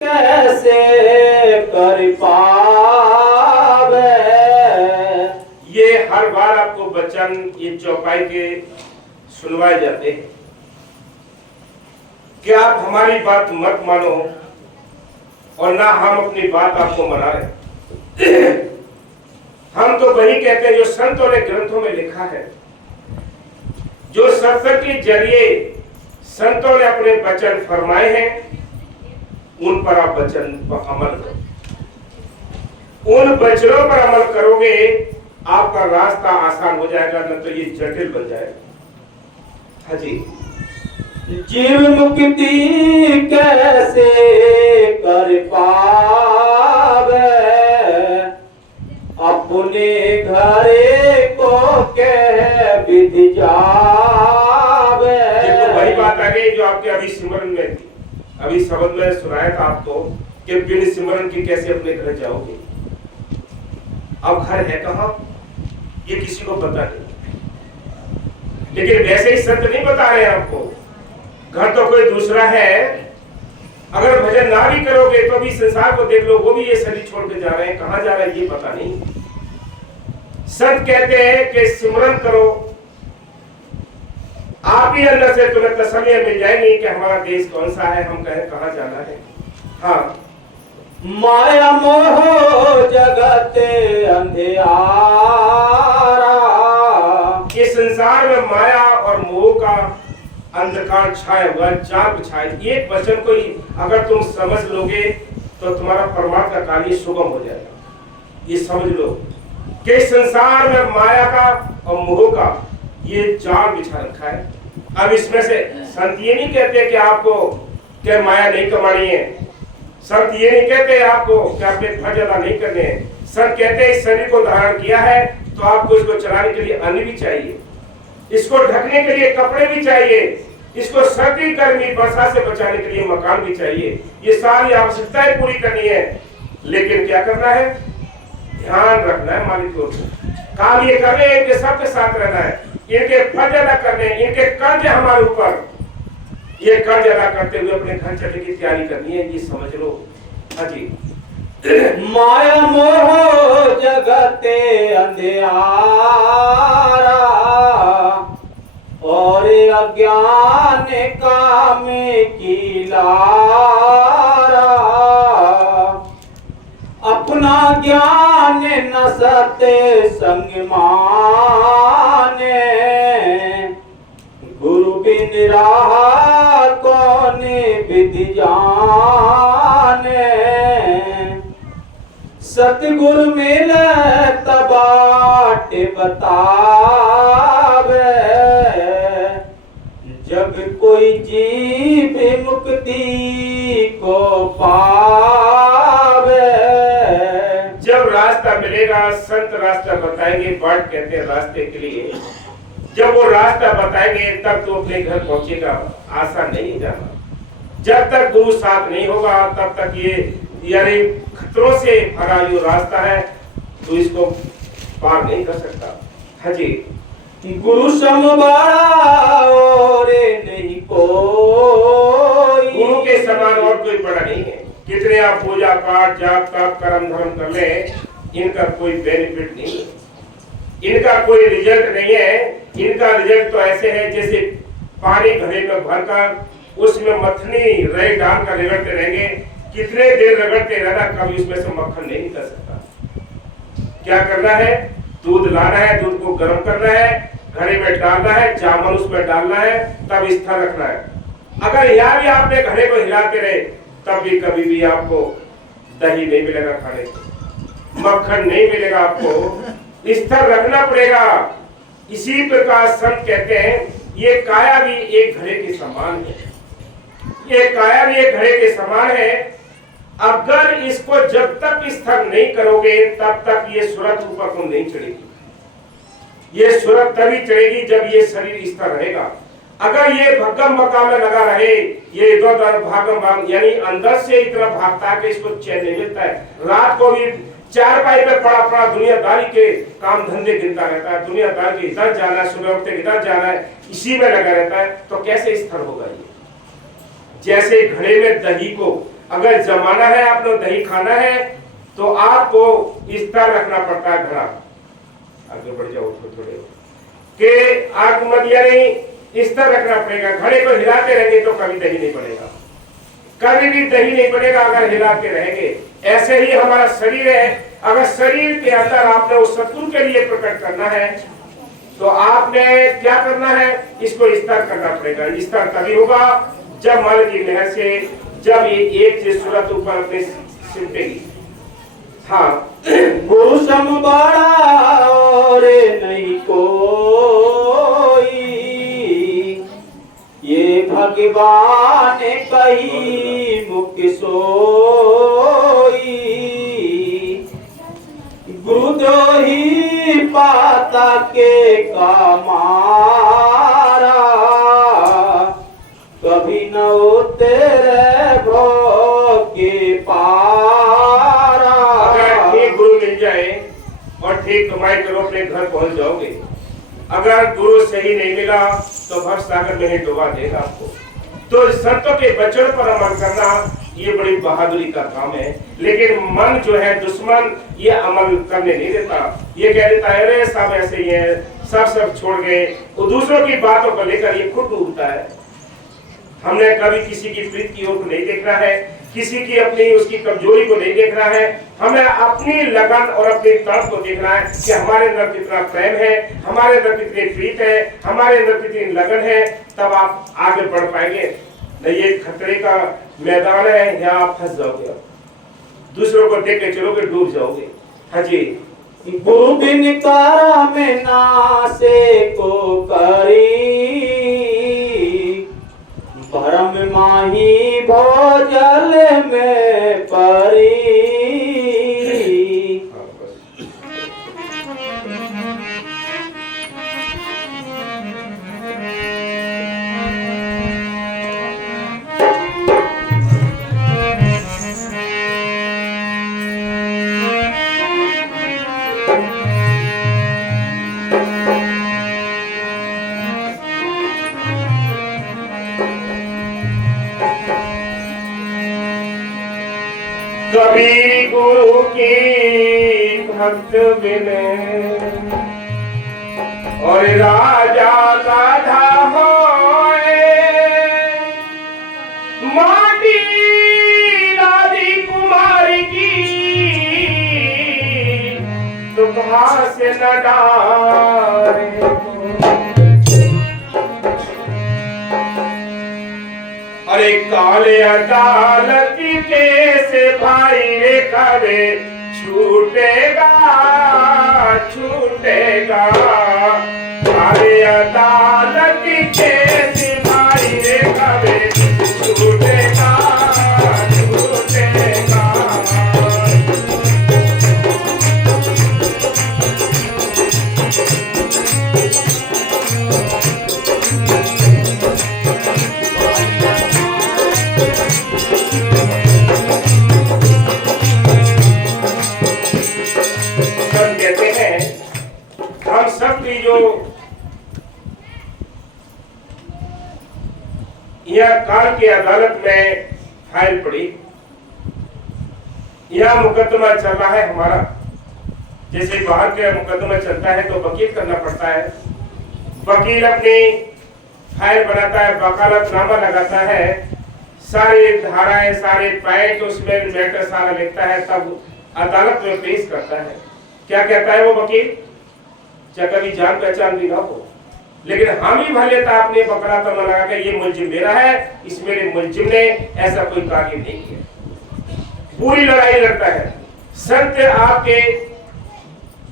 कैसे कर पावे। ये हर बार आपको वचन ये चौपाई के सुनवाए जाते हैं कि आप हमारी बात मत मानो और ना हम अपनी बात आपको मनाए। हम तो वही कहते हैं जो संतों ने ग्रंथों में लिखा है, जो सत्संग के जरिए संतों ने अपने वचन फरमाए हैं, उन पर आप वचन पर अमल करो। उन वचनों पर अमल करोगे, आपका रास्ता आसान हो जाएगा, न तो ये जटिल बन जाएगा। हाँ जी। जीव मुक्ति कैसे कर पावे, अपने घरे को कह विधि जावे। ये तो वही बात आ गई जो आपके अभी सिमरन में थी। अभी शब्द में सुनाया था आपको कि बिन सिमरन के कैसे अपने घर जाओगे। अब घर है कहाँ, ये किसी को पता नहीं। लेकिन वैसे ही संत नहीं बता रहे हैं आपको, घर तो कोई दूसरा है। अगर भजन ना भी करोगे तो भी संसार को देख लो, वो भी ये शरीर छोड़ के जा रहे हैं। कहाँ जा रहे हैं ये पता नहीं। संत कहते हैं कि सिमरन करो, आप ही अंदर से तुम्हें तसल्ली मिल जाएगी कि हमारा देश कौन सा है, हम कहें कहाँ जाना है। हाँ, माया मोह जगत अंधियारा। इस संसार में माया और मोह का अंधकार छाया हुआ, चाप छाए। एक वचन को ही अगर तुम समझ लोगे तो तुम्हारा परमात्मा का कार्य सुगम हो जाएगा। ये समझ लो कि संसार में माया का और मोह का ये जाल बिछा रखा है। अब इसमें से संत ये नहीं कहते कि आपको क्या माया नहीं कमानी है। संत ये नहीं कहते आपको कि आपने घर ज्यादा नहीं करने हैं। संत कहते हैं इस शरीर को धारण किया है तो आपको इसको चलाने के लिए अन्न भी चाहिए, इसको ढकने के लिए कपड़े भी चाहिए, इसको सर्दी गर्मी वर्षा से बचाने के लिए मकान भी चाहिए। ये सारी आवश्यकताएं पूरी करनी है। लेकिन क्या करना है, ध्यान रखना है मालिक को। काम ये करने हैं कि सबके साथ रहना है, इनके फर्ज अदा करने, इनके कर्ज हमारे ऊपर, ये कर्ज अदा करते हुए अपने घर चलने की तैयारी करनी है। ये समझ लो। हाँ जी। माया मोह जगते अंधियारा और अज्ञान काम की लारा। अपना ज्ञान न सत्य संग माने, गुरु बिन राह कौन विधि जाने। सतगुरु मिले तबाट बतावे, जब कोई जीव मुक्ति को पावे। जब रास्ता मिलेगा, संत रास्ता बताएंगे, बाट कहते हैं रास्ते के लिए। जब वो रास्ता बताएंगे तब तो अपने घर पहुंचेगा। आसान नहीं जाना। जब तक गुरु साथ नहीं होगा तब तक ये यानी खतरों से भरा ये रास्ता है, तो इसको पार नहीं कर सकता। हाँ जी। गुरु समबाड़ा और नहीं कोई, गुरु के समान और कोई बड़ा नहीं है। कितने आप पूजा पाठ जाप तप कर्म धर्म कर ले, इनका कोई बेनिफिट नहीं है, इनका कोई रिजल्ट नहीं है। इनका रिजल्ट तो ऐसे है जैसे पानी घड़े में भरकर उसमें मथनी रही डालकर रगड़ते रहेंगे। कितने देर रगड़ते रहना, कभी उसमें से मक्खन नहीं निकल सकता। क्या करना है, दूध लाना है, दूध को गर्म करना है, घड़े में डालना है, जामुन उसमें डालना है, तब स्थिर रखना है। अगर यहाँ भी आपने घड़े को हिलाते रहे तब भी कभी भी आपको दही नहीं मिलेगा, खाने को मक्खन नहीं मिलेगा, आपको स्थिर रखना पड़ेगा। इसी प्रकार संत कहते हैं ये काया भी एक घड़े के समान है, ये काया भी एक घड़े के समान है। अगर इसको जब तक स्थिर नहीं करोगे तब तक ये सूरत ऊपर को नहीं चढ़ेगी। ये सूरत तभी चढ़ेगी जब ये शरीर स्थिर रहेगा। अगर ये भगम मकाम में लगा रहे, ये इधर उधर भागम यानी अंदर से इतना भागता है कि इसको चैन नहीं मिलता है। रात को भी चारपाई पे पड़ा पड़ा दुनियादारी के काम धंधे गिनता रहता है, दुनियादारी के इधर जाना है, सुबह उठते इधर जाना है, इसी में लगा रहता है, तो कैसे स्थिर होगा ये। जैसे घड़े में दही को अगर जमाना है, आपको दही खाना है, तो आपको इस तरह रखना पड़ता है घड़ा। आगे बढ़ जाओ थोड़े के आग मत, यानी इस तरह रखना पड़ेगा। घड़े को हिलाते रहेंगे तो कभी दही नहीं बनेगा, कभी भी दही नहीं बनेगा अगर हिलाते रहेंगे। ऐसे ही हमारा शरीर है, अगर शरीर के अंदर आपने उस शत्रु के लिए प्रकट करना है तो आपने क्या करना है, इसको स्तर करना पड़ेगा। स्तर तभी होगा जब मल की नहर से जब ये एक चीज सूरत ऊपर अपने सिमटेगी। हाँ, गुरु सम बड़ा और नहीं कोई, ये भगवान कही मुख सोई। गुरुद्रोही पाता के कमारा, कभी न उतरे भो के पारा। अगर ठीक गुरु मिल जाए और ठीक कमाई करो, अपने घर पहुंच जाओगे। अगर गुरु सही नहीं मिला तो भव सागर में ही डुबा देगा आपको। तो संतों के वचन पर अमल करना ये बड़ी बहादुरी का काम है। लेकिन मन जो है दुश्मन, ये अमल करने नहीं देता। ये कह देता है अरे सब ऐसे ही है, सब छोड़ गए। वो दूसरों की बातों को लेकर ये खुद डूबता है। हमने कभी किसी की प्रीत की ओर को नहीं देख रहा है, किसी की अपनी उसकी कमजोरी को नहीं देख रहा है। हमें अपनी लगन और अपनी तड़प को देखना है कि हमारे अंदर कितना प्रेम है, हमारे अंदर कितनी प्रीत है, हमारे अंदर कितनी लगन है। तब आप आगे बढ़ पाएंगे। नहीं, ये खतरे का मैदान है, यहाँ आप फंस जाओगे, दूसरों को देख के चलोगे डूब जाओगे। हाँ जी, गुरु बिन तारा में नासे को करी, भरम माही भोजल में परी। कबीर गुरु की भक्त बिन और राजा गाधा होए, माटी राधी कुमारी की तो घास न डारे। अरे काले अदालत कैसे भाई रे कबे छूटेगा, छूटेगा। काले अदालत कैसे भाई रे कबे छूटेगा, छूटेगा। हम सब की जो यह काल की अदालत में फाइल पड़ी, यह मुकदमा चल रहा है हमारा। जैसे बाहर के मुकदमा चलता है तो वकील करना पड़ता है, वकील अपनी फाइल बनाता है, वकालतनामा लगाता है, सारी धाराएं सारे पॉइंट उसमें मैटर सारा लिखता है, तब अदालत में पेश करता है। क्या कहता है वो वकील, चाहे कभी जान पहचान भी ना हो, लेकिन हम ही भले था अपने वकालतनामा लगा के ये मुलजिम मेरा है, इस मेरे मुलजिम ने ऐसा कोई कार्य नहीं किया। पूरी लड़ाई लड़ता है। संत आपके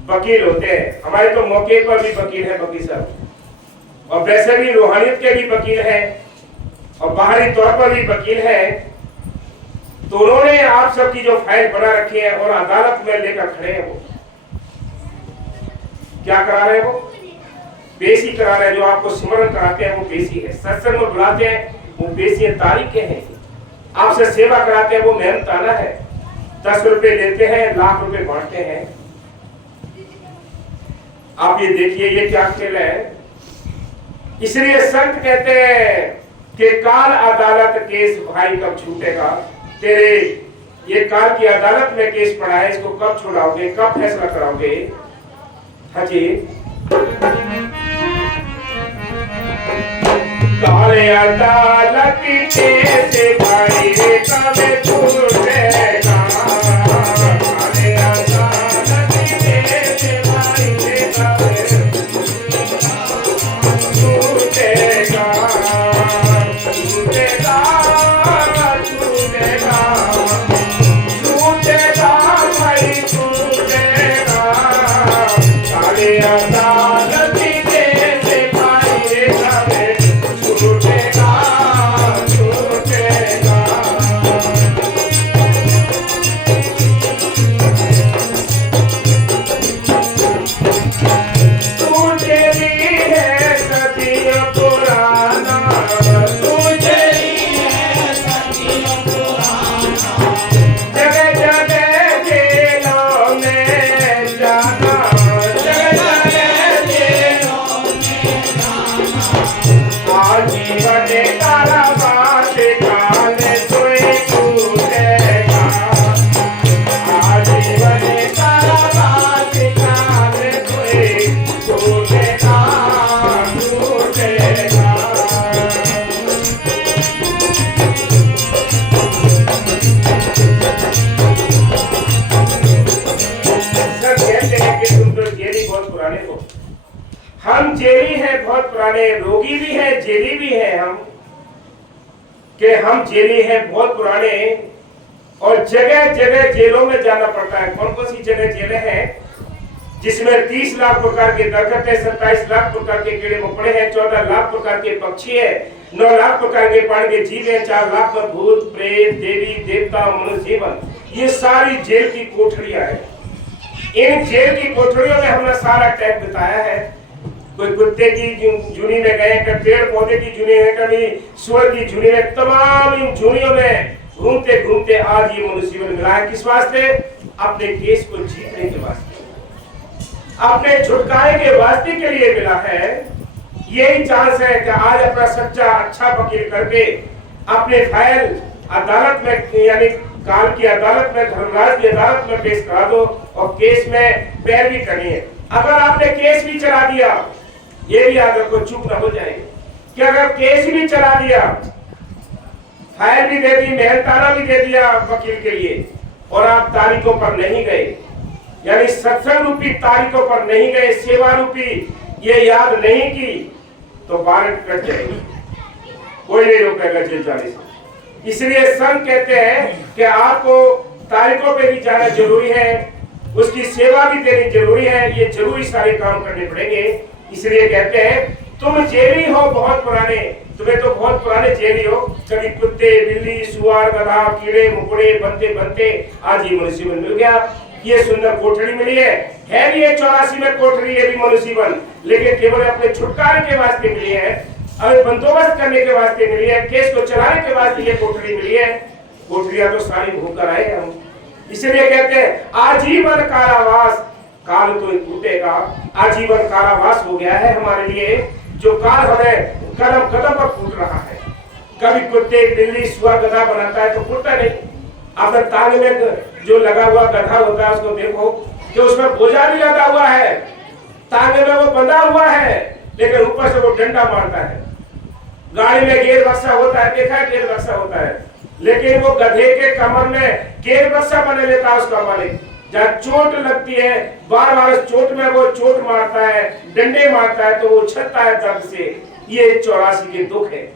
वकील होते हैं, हमारे तो मौके पर भी वकील है वकील साहब, और वैसे भी रूहानियत के भी वकील है और बाहरी तौर पर भी वकील है। तो उन्होंने आप सबकी जो फाइल बना रखी है और अदालत में लेकर खड़े हैं, वो क्या करा रहे हैं, वो पेशी करा रहे हैं। जो आपको स्मरण कराते हैं वो पेशी है, सत्संग में बुलाते हैं वो पेशी तारीखें हैं, आपसे सेवा कराते हैं वो मेहनताना है। 10 रुपए लेते हैं, लाख रुपए बांटते हैं। आप ये देखिए ये क्या खेल है। इसलिए संत कहते हैं कि काल अदालत केस भाई कब छूटेगा, तेरे ये काल की अदालत में केस पड़ा है, इसको कब छुड़ाओगे, कब फैसला कराओगे? हाँ जी। काले अदालत के भाई रे कबे छूटेगा, काले अदालत के भाई रे कबे छूटेगा, छूटेगा, छूटेगा, छूटेगा भाई छूटेगा, काले अदालत के भाई रे कबे छूटेगा, छूटेगा। तू तेरी है सदियों पुराना, तू तेरी है सदियों पुराना, जगह जगह जेलों में जाना, जगह जगह जेलों में जाना, आजीवन कारावास काले सोए छूटेगा, आजीवन कारावास काले सोए छूटेगा, छूटेगा। सब कहते हैं कि तुम तो जेली बहुत पुराने हो। हम जेली हैं बहुत पुराने, रोगी भी हैं, जेली भी हैं हम, कि हम जेली हैं बहुत पुराने और जगह जगह जेलों में जाना पड़ता है। कौन कौन सी जगह जेलें हैं? जिसमें 30 लाख प्रकार के दरख्त है, 27 लाख प्रकार के कीड़े मकोड़े हैं, 14 लाख प्रकार के पक्षी है, 9 लाख प्रकार के पानी के जीव हैं, 4 लाख में भूत प्रेत देवी देवता मनुष्य जीवन। ये सारी जेल की कोठरियां हैं। इन जेल की कोठरियों में हमने सारा टाइम बिताया है। कोई कुत्ते की जूनी में गए, कभी पेड़ पौधे की जूनी में, कभी सुअर की जूनी में, तमाम इन जूनियों में घूमते घूमते आज ये मनुष्य जीवन मिला है। किस वास्ते? अपने केस को जीतने के वास्ते, अपने छुटकारे के वास्ते के लिए मिला है। यही चांस है कि आज अपना सच्चा अच्छा वकील करके अपने फाइल अदालत में, यानी काल की अदालत में, धर्मराज की अदालत में पेश करा दो और केस में पैरवी करनी है। अगर आपने केस भी चला दिया, ये भी याद रखो, चूक ना हो जाए कि अगर केस भी चला दिया, फाइल भी दे दी, मेहनताना भी दे दिया वकील के लिए, और आप तारीखों पर नहीं गए, यानी सत्संग रूपी तारीखों पर नहीं गए, सेवा रूपी ये याद नहीं की, तो वारंट कट जाएगी, कोई नहीं रोकेगा जेल जाने से। इसलिए संत कहते हैं कि आपको तारीखों पे भी जाना जरूरी है, उसकी सेवा भी देनी जरूरी है, ये जरूरी सारे काम करने पड़ेंगे। इसलिए कहते हैं तुम जेली हो बहुत पुराने, तुम्हें तो बहुत पुराने जेली हो, कभी कुत्ते बिल्ली सुअर गधा कीड़े मकोड़े बनते बनते आज ये मनुष्य जीवन मिल गया। ये सुंदर कोठरी मिली है भी ये 84 में कोठरी, ये भी मनुष्य जीवन, लेकिन केवल अपने छुटकारे के वास्ते मिली है, अगर बंदोबस्त करने के वास्ते मिली है, केस को चलाने के वास्ते ये कोठरी मिली है। कोठरियां तो सारी घूम कर आए हम, इसलिए कहते हैं आजीवन कारावास, काल तो टूटेगा, आजीवन कारावास हो गया है हमारे लिए, जो काल हमें कदम कदम पर फूट रहा है। कभी कुत्ते बिल्ली सुअर गधा बनाता है तो फूटता नहीं। आपने तांग में जो लगा हुआ गधा होता है उसको देखो कि उसमें बोझा भी लगा हुआ है, तांगे में वो बंधा हुआ है, लेकिन ऊपर से वो डंडा मारता है। गाड़ी में गेर बक्सा होता है, देखा है गेर बक्सा होता है, लेकिन वो गधे के कमर में गेर बक्सा बना लेता है उसका मालिक। जहाँ चोट लगती है, बार बार उस चोट में वो चोट मारता है, डंडे मारता है, तो वो उछलता है दर्द से। ये 84 के दुख है।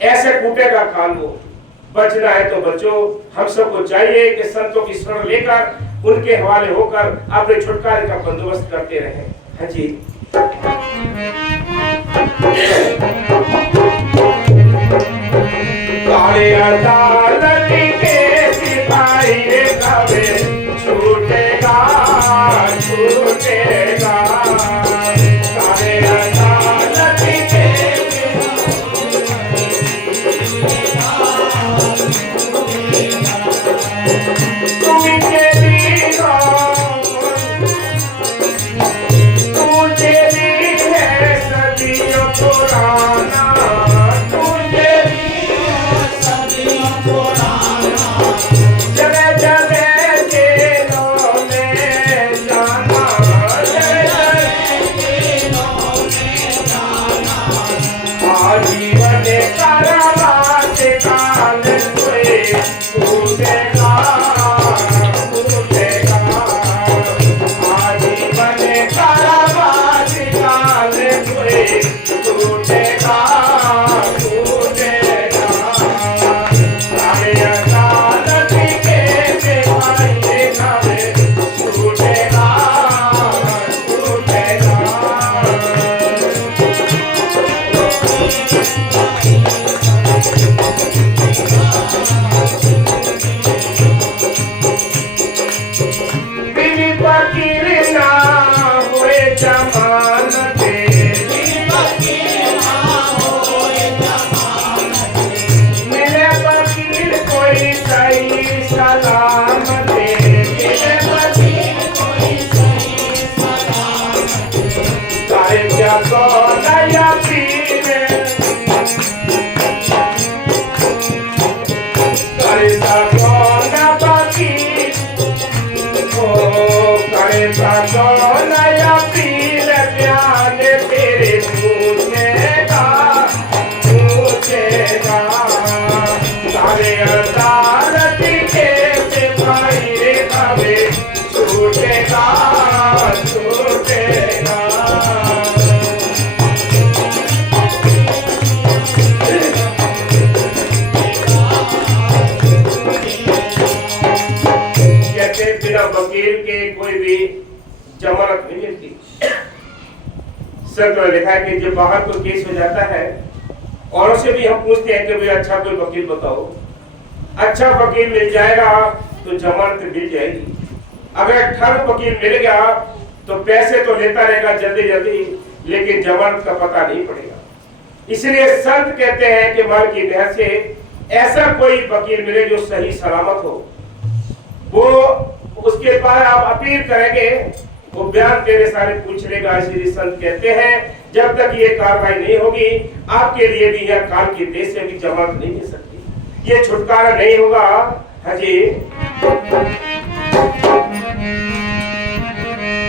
ऐसे कूटेगा काल वो। बचना है तो बचो। हम सबको चाहिए कि संतों की शरण लेकर उनके हवाले होकर अपने छुटकारे का बंदोबस्त करते रहें। हाँ जी। काले अदालत के सिपाही रे कबे छूटेगा, छूटेगा। काले अदालत के तुम तेरी हो, तू तेरी है सदियों पुराना, तू तेरी है सदियों पुराना। टूटेगा टूटेगा आजीवन कारावास काल कोई टूटेगा टूटेगा सारे अदालत के सिपाही खावे टूटेगा टूटेगा बीवी फकीर ना हुए जमानत मिले फकीर कोई सही सलामत मिले फकीर कोई सही सलामत करे क्या तो नया पीर करे तो ना फकीर करेगा तो नया पीर प्यान तेरे पूछेगा पूछेगा सारे अदालत के सिपाही खावे छूटेगा छूटेगा कहते बिना वकील के कोई भी जमानत नहीं मिलती। सर लिखा है कि जब बाहर कोई केस हो जाता है औरों से भी हम पूछते हैं कि भाई अच्छा कोई वकील बताओ, अच्छा वकील मिल जाएगा तो जमानत मिल जाएगी। अगर ठग वकील मिल गया तो पैसे तो लेता रहेगा जल्दी जल्दी, लेकिन जमानत का पता नहीं पड़ेगा। इसलिए संत कहते हैं कि मन की नहर से ऐसा कोई वकील मिले जो सही सलामत हो, वो उसके बाद आप अपील करेंगे, वो बयान तेरे सारे पूछ लेगा। इसलिए संत कहते हैं जब तक ये कार्रवाई नहीं होगी आपके लिए भी यह काल की देश से भी जमानत नहीं मिल सकती, ये छुटकारा नहीं होगा। हाजी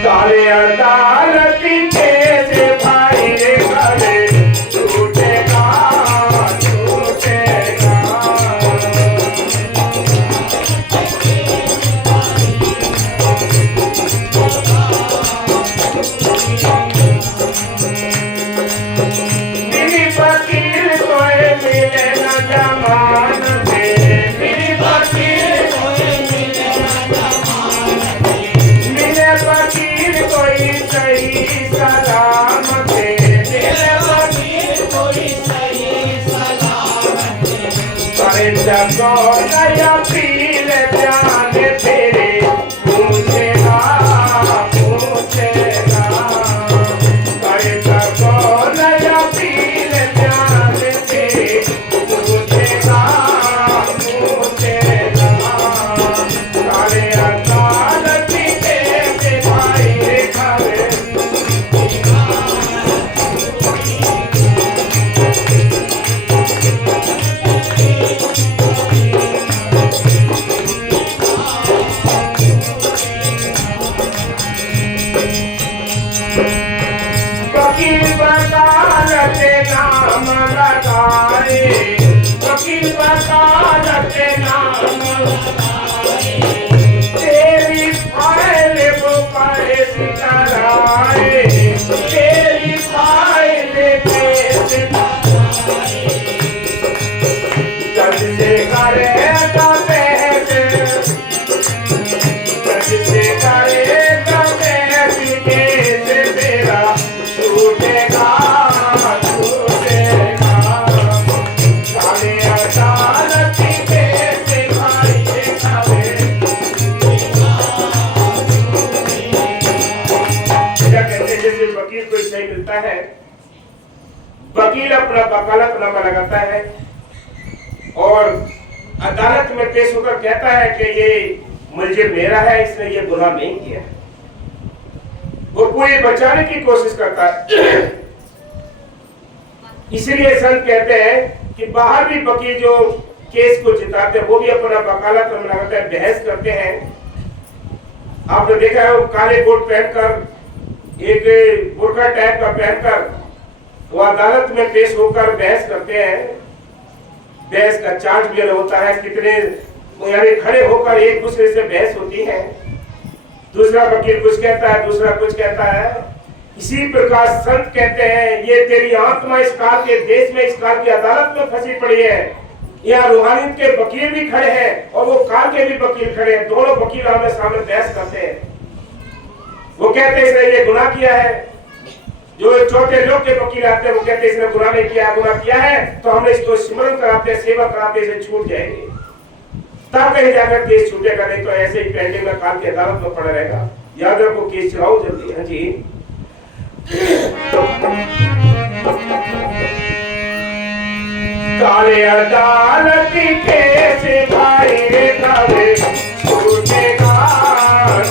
काले अदालत के सिपाही रे काले छूटेगा छूटेगा बीवी फकीर कोई मिले न जमानत बीवी फकीर कोई मिले न जमानत मिले फकीर कोई सही सलामत मिले फकीर कोई सही सलामत करे जगो नया पीर ध्यान तेरे पूछेगा पूछेगा करे जगो नया पीर ध्यान तेरे पूछेगा पूछेगा काले अदालत के सिपाही खावे वकील वकालत नाम लगाए वकील वकालत नाम लगाए तेरी फाइल वो पेश कराए तेरी फाइल पेश कराए जज से करेगा बहस जज से करेगा बहस केस तेरा छूटेगा छूटेगा काले अदालत के सिपाही खावे क्या कहते हैं जैसे वकील कोई सही मिलता है, वकील अपना वकालतनामा लगाता है और अदालत में पेश होकर कहता है कि ये मुलजिम मेरा है, इसने ये गुनाह नहीं किया। वो पूरी बचाने की कोशिश करता है। इसलिए संत कहते हैं कि बाहर भी वकील जो केस को जिताते हैं वो भी अपना वकालतनामा लगाते हैं, बहस करते हैं। आपने देखा है वो काले कोट पहनकर एक बुर्का टाइप का पहनकर वो अदालत में पेश होकर बहस करते हैं। बहस का चार्ज भी अलग होता है, कितने यानी खड़े होकर एक दूसरे से बहस होती है, दूसरा वकील कुछ कहता है, दूसरा कुछ कहता है। इसी प्रकार संत कहते हैं ये तेरी आत्मा इस काल के देश में, इस काल की अदालत में फंसी पड़ी है। यहाँ रूहानियत के वकील भी खड़े हैं और वो काल के भी वकील खड़े हैं, दोनों वकील आमने सामने बहस करते हैं। वो कहते हैं इसने ये गुनाह किया है, जो छोटे लोग के वकील आते हैं वो कहते हैं इसने गुनाह नहीं किया, गुनाह किया है तो हमने इसको सिमरन कराते, सेवा कराते, इसे छूट जाएंगे, तब कहीं जाकर केस छूटेगा, नहीं तो ऐसे ही पेंडिंग में काल की अदालत में पड़ा रहेगा। याद रखो केस चलाओ जल्दी। हाँ जी, काले अदालत केस भाई रे कबे छूटेगा,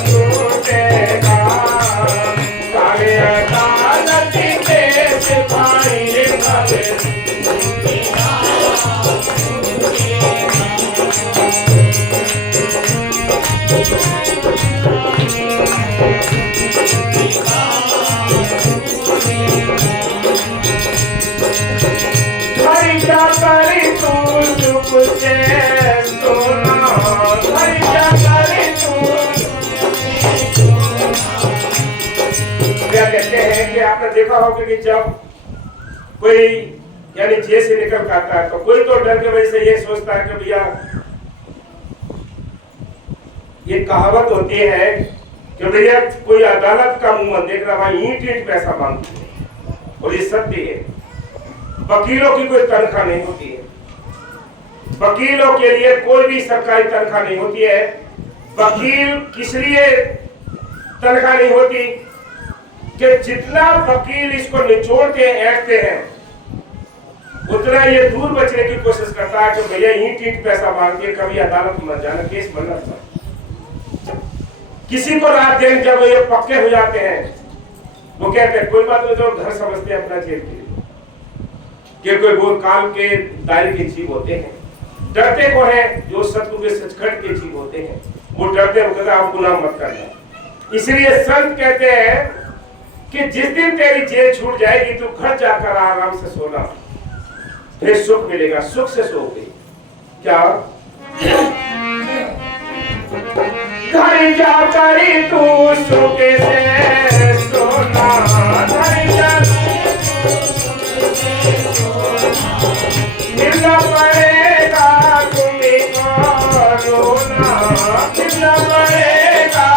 छूटेगा, काले अदालत केस भाई रे कबे छूटेगा, कहते हैं कि आपने देखा होगा कि जब कोई यानी जेल से निकल कर आता है तो कोई तो डर की वजह से ये सोचता है कि भैया ये कहावत होती है कि भैया कोई अदालत का मुंह मत देख रहा, भाई ईंट ईंट पैसा मांगती है, और ये सत्य है। वकीलों की कोई तनख्वाह नहीं होती है, वकीलों के लिए कोई भी सरकारी तनख्वाह नहीं होती है। वकील किस लिए तनख्वाह नहीं होती कि जितना वकील इसको निचोड़ते हैं, ऐंठते हैं, उतना ये दूर बचने की कोशिश करता है कि भैया ईंट ईंट पैसा मांग के कभी अदालत में जाना, केस बनना था। किसी को रात दिन जब ये पक्के हो जाते हैं वो कहते हैं कोई बात नहीं, तो घर समझते हैं अपना जेल के लिए, कि कोई वो काल के दायरे के जीव होते हैं। डरते को है जो सत्य के सचखंड के जीव होते हैं, वो डरते हैं, वो कहते हैं आप गुनाह मत करना। इसलिए संत कहते हैं कि जिस दिन तेरी जेल छूट जाएगी तो घर जाकर आराम से सोना, फिर सुख मिलेगा, सुख से सोओगे। क्या घर जाकर तू सुख से सोना, घर जाकर मिलना पड़ेगा तुमको रोना, मिलना पड़ेगा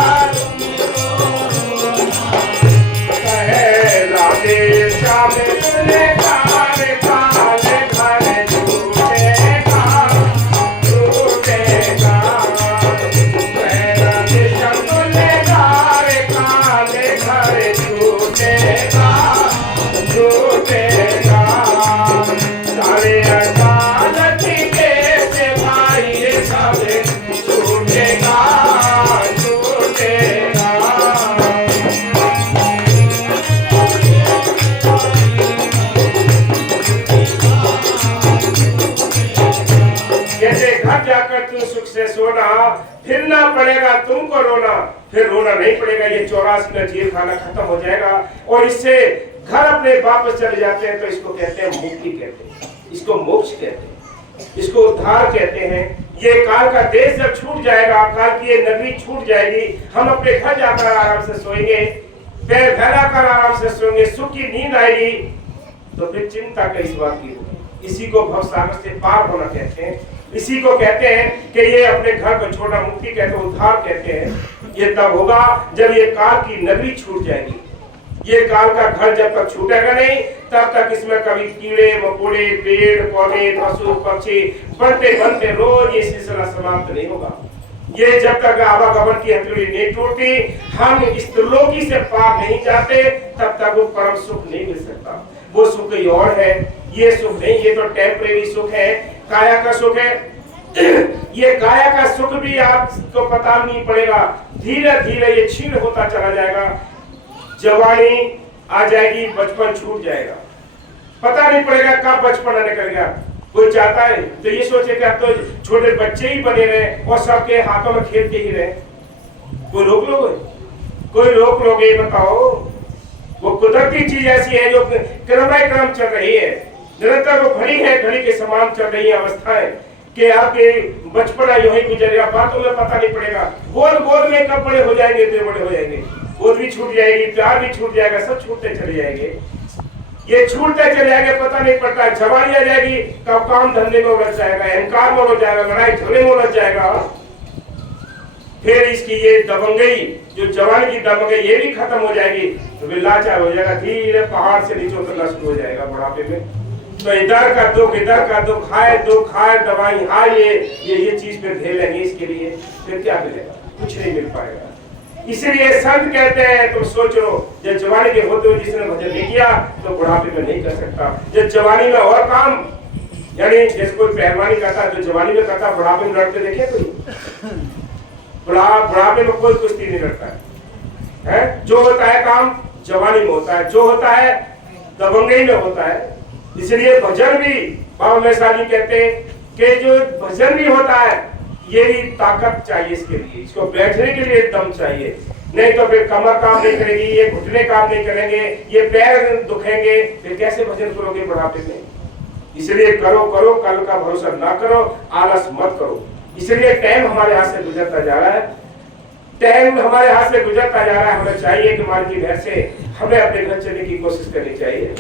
राधे श्याम तुझे खाने खाने खाने छूटेगा, छूटेगा, राधे श्याम तुझे खाने खाने खाने छूटेगा, छूटेगा, सारे अदालत के भाई सब छूटेगा, छूटेगा। घर जाकर तुम सुख से सोना, फिर ना पड़ेगा तुमको रोना, फिर रोना नहीं पड़ेगा, ये 84 का जेल खाना खत्म हो जाएगा और इससे घर अपने वापस चले जाते हैं। तो इसको कहते हैं मुक्ति, कहते हैं इसको मोक्ष, कहते हैं इसको उद्धार कहते हैं। ये काल का देश जब छूट जाएगा, काल की ये नगरी छूट जाएगी, हम अपने घर जाकर आराम से सोएंगे, पैर फैलाकर आराम से सोएंगे, सुख की नींद आएगी, तो फिर चिंता का इस बात की होगी। इसी को भवसागर से पार होना कहते हैं, इसी को कहते हैं कि ये अपने घर को छोटा मुक्ति कहते हैं, उद्धार कहते हैं। ये तब होगा जब ये काल की नगरी छूट जाएगी। ये काल का घर जब तक छूटेगा नहीं, तब तक इसमें कभी कीड़े मकोड़े, पेड़ पौधे, पशु पक्षी बनते बनते रोज ये सिलसिला समाप्त नहीं होगा। ये जब तक आवागमन की हथेली नहीं टूटती, हम इस त्रिलोकी से पार नहीं जाते, तब तक वो परम सुख नहीं मिल सकता। वो सुख ही और है, ये सुख नहीं, ये तो टेम्परेरी सुख है, काया का सुख है। ये काया का सुख भी आपको पता नहीं पड़ेगा, धीरे धीरे ये छीन होता चला जाएगा। जवानी आ जाएगी, बचपन छूट जाएगा, पता नहीं पड़ेगा कब बचपन निकल गया। कोई चाहता है तो ये सोचे कि अब तो छोटे बच्चे ही बने रहे और सबके हाथों में खेलते ही रहे। कोई रोक लोगे? कोई रोक लोगे? बताओ। वो कुदरती चीज ऐसी है जो क्रम बाय क्रम चल रही है। निरंतर वो घड़ी है, घड़ी के समान चल रही अवस्थाएं कि आपके बचपना यूं ही गुजरेगा, बातों में पता नहीं पड़ेगा, गोद गोद में कब बड़े हो जाएंगे, इतने बड़े हो जाएंगे, गोद भी छूट जाएगी, प्यार भी छूट जाएगा, सब छूटते चले जाएंगे, ये छूटते चले जाएंगे, पता नहीं पड़ता। जवानी आ जाएगी, कब काम धंधे में उलझ जाएगा, अहंकार में उलझ जाएगा, लड़ाई झगड़े में उलझ जाएगा। फिर इसकी ये दबंगई, जो जवानी की दबंगई, ये भी खत्म हो जाएगी, तो फिर लाचार हो जाएगा, धीरे पहाड़ से नीचे उतरना शुरू हो जाएगा बुढ़ापे में। तो इधर का दुख खाए दवाई, हाँ ये चीज पे झेल लेंगे, इसके लिए फिर क्या मिलेगा, कुछ नहीं मिल पाएगा। इसलिए संत कहते हैं, तुम सोचो, जब जवानी के होते हुए जिसने भजन नहीं किया तो बुढ़ापे में नहीं कर सकता। जब जवानी में और काम, यानी जैसे कोई पहलवानी करता है, जो जवानी में करता, बुढ़ापे में लड़ते देखे कोई? बुढ़ापे में कोई कुश्ती नहीं लड़ता है। जो होता है काम जवानी में होता है, जो होता है दबंगई में होता है। इसलिए भजन भी बाबा मैसा जी कहते हैं कि जो भजन भी होता है, ये भी ताकत चाहिए इसके लिए, इसको बैठने के लिए दम चाहिए, नहीं तो फिर कमर काम नहीं करेगी, ये घुटने काम नहीं करेंगे, ये पैर दुखेंगे, फिर कैसे भजन करोगे बुढ़ापे में? इसलिए करो, कल का भरोसा ना करो, आलस मत करो। इसलिए टाइम हमारे हाथ से गुजरता जा रहा है, हमें चाहिए कि मार्गी घर से हमें अपने घर चलने की कोशिश करनी चाहिए।